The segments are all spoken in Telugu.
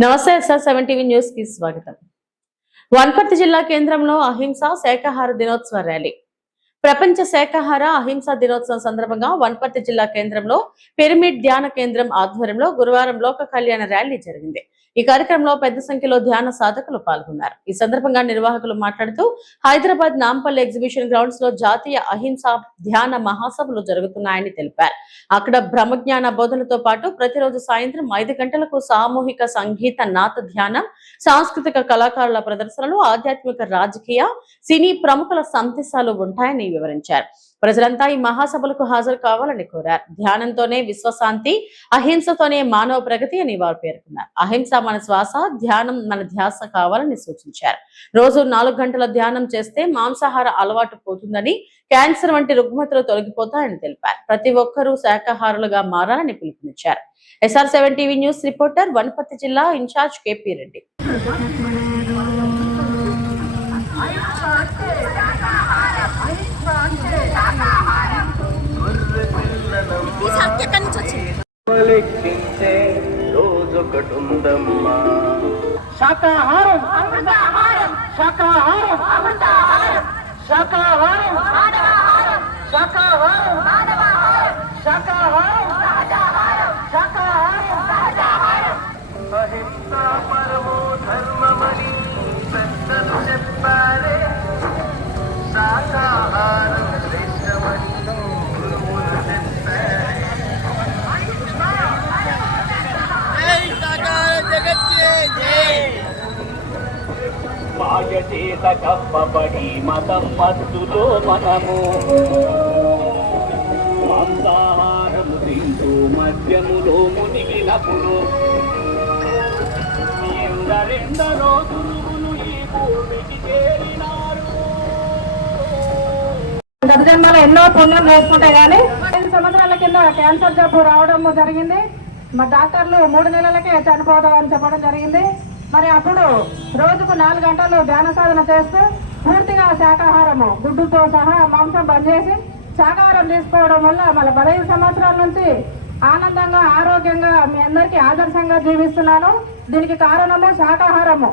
నమస్తే SR7 టీవీ న్యూస్ కి స్వాగతం. వనపర్తి జిల్లా కేంద్రంలో అహింస శాకాహార దినోత్సవ ర్యాలీ. ప్రపంచ శాకాహార అహింస దినోత్సవం సందర్భంగా వనపర్తి జిల్లా కేంద్రంలో పిరమిడ్ ధ్యాన కేంద్రం ఆధ్వర్యంలో గురువారం లోక కళ్యాణ ర్యాలీ జరిగింది. ఈ కార్యక్రమంలో పెద్ద సంఖ్యలో ధ్యాన సాధకులు పాల్గొన్నారు. ఈ సందర్భంగా నిర్వాహకులు మాట్లాడుతూ హైదరాబాద్ నాంపల్లి ఎగ్జిబిషన్ గ్రౌండ్స్ లో జాతీయ అహింస ధ్యాన మహాసభలు జరుగుతున్నాయని తెలిపారు. అక్కడ బ్రహ్మజ్ఞాన బోధనతో పాటు ప్రతిరోజు సాయంత్రం 5 గంటలకు సామూహిక సంగీత నాద ధ్యానం, సాంస్కృతిక కళాకారుల ప్రదర్శనలు, ఆధ్యాత్మిక, రాజకీయ, సినీ ప్రముఖుల సందేశాలు ఉంటాయని వివరించారు. ప్రజలంతా ఈ మహాసభలకు హాజరు కావాలని కోరారు. ధ్యానంతోనే విశ్వశాంతి, అహింసతోనే మానవ ప్రగతి అని వారు పేర్కొన్నారు. అహింస మన శ్వాస, ధ్యానం మన ధ్యాస కావాలని సూచించారు. రోజు 4 గంటల ధ్యానం చేస్తే మాంసాహార అలవాటు పోతుందని, క్యాన్సర్ వంటి రుగ్మతలు తొలగిపోతాయని తెలిపారు. ప్రతి ఒక్కరూ శాకాహారులుగా మారాలని పిలుపునిచ్చారు. SR7 TV news reporter Wanaparthy జిల్లా ఇన్ఛార్జ్ KP రెడ్డి. శాకాహారం అమృతాహారం, శాకాహారం అమృతాహారం, శాకాహారం మానవాహారం, శాకాహారం మానవాహారం, శాకాహారం సహజాహారం, శాకాహారం సహజాహారం. అహింస పరమో ధర్మమని పెద్దలు చెప్పారే, శాకాహారం శ్రేష్టమని గురువులు చెప్పారే. మాయచేత కప్పబడి మతం మత్తులో మనము మాంసాహారము తింటూ మద్యములో మునిగినప్పుడు ఎందరెందరో గురువులు ఈ భూమికి చేరినారు. గత జన్మలో ఎన్నో పుణ్యం నేర్చుకుంటే గానీ 5 సంవత్సరాల కింద క్యాన్సర్ జబ్బు రావడం జరిగింది. మా డాక్టర్లు 3 నెలలకే చనిపోతామని చెప్పడం జరిగింది. మరి అప్పుడు రోజుకు 4 గంటలు ధ్యాన సాధన చేస్తూ పూర్తిగా శాకాహారము, గుడ్డుతో సహా మాంసం బంద్ చేసి శాకాహారం తీసుకోవడం వల్ల మన 15 సంవత్సరాల నుంచి ఆనందంగా, ఆరోగ్యంగా మీ అందరికీ ఆదర్శంగా జీవిస్తున్నాను. దీనికి కారణము శాకాహారము.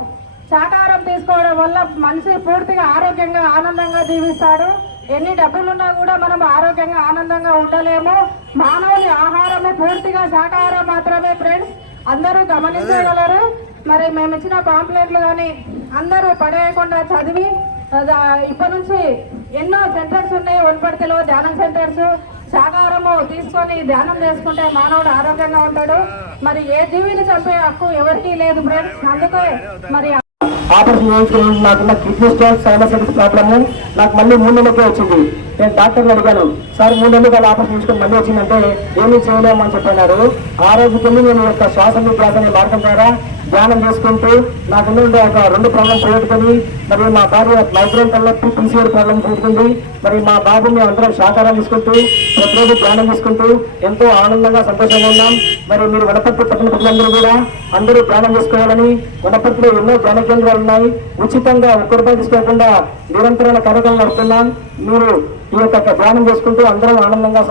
శాకాహారం తీసుకోవడం వల్ల మనిషి పూర్తిగా ఆరోగ్యంగా, ఆనందంగా జీవిస్తాడు. ఎన్ని డబ్బులున్నా కూడా మనం ఆరోగ్యంగా, ఆనందంగా ఉండలేము. మానవుని ఆహారము పూర్తిగా శాకాహారం మాత్రమే ఫ్రెండ్స్, అందరూ గమనించగలరు. మరి మేము ఇచ్చిన పాంప్లెట్లు కానీ అందరూ పడేయకుండా చదివి ఇప్పటి నుంచి ఎన్నో సెంటర్స్ ఉన్నాయి వనపర్తిలో, ధ్యానం సెంటర్స్. శాకాహారము తీసుకొని ధ్యానం చేసుకుంటే మానవుడు ఆరోగ్యంగా ఉంటాడు. మరి ఏ జీవిని చంపే హక్కు ఎవరికీ లేదు ఫ్రెండ్స్. అందుకే మరి ఆపరేషన్ చేయించుకుని నాకున్న కిడ్నీ స్టోన్స్, సైనసైటిస్ ప్రాబ్లము నాకు మళ్ళీ 3 నెలలకే వచ్చింది. నేను డాక్టర్ని అడిగాను, సార్ 3 నెలలు వాళ్ళు ఆపరేషన్ చేసుకుని మళ్ళీ వచ్చిందంటే ఏమీ చేయలేమని చెప్పన్నారు. ఆ రోజుకెళ్ళి నేను యొక్క శ్వాస ధ్యాస మార్గం ద్వారా ధ్యానం చేసుకుంటూ నాకు ఉండే ఒక 2 ప్రాబ్లమ్స్ పెట్టుకుని, మరి మా భార్య మైగ్రేన్ తలనొప్పి, PCR ప్రాబ్లం పెట్టుకుంది. మరి మా బాబు మేము అందరం శాకాహారం తీసుకుంటూ ప్రతిరోజు ధ్యానం తీసుకుంటూ ఎంతో ఆనందంగా, సంతోషంగా ఉన్నాం. మరి మీరు వనపర్తి పట్టణ ప్రజలందరూ కూడా అందరూ ధ్యానం చేసుకోవాలని, వనపర్తిలో ఎన్నో ధ్యాన కేంద్రాలు ఉన్నాయి. ఉచితంగా 1 రూపాయి తీసుకోకుండా నిరంతరాల కార్యక్రమాలు నడుస్తున్నాం. మీరు ఈ యొక్క ధ్యానం చేసుకుంటూ అందరం ఆనందంగా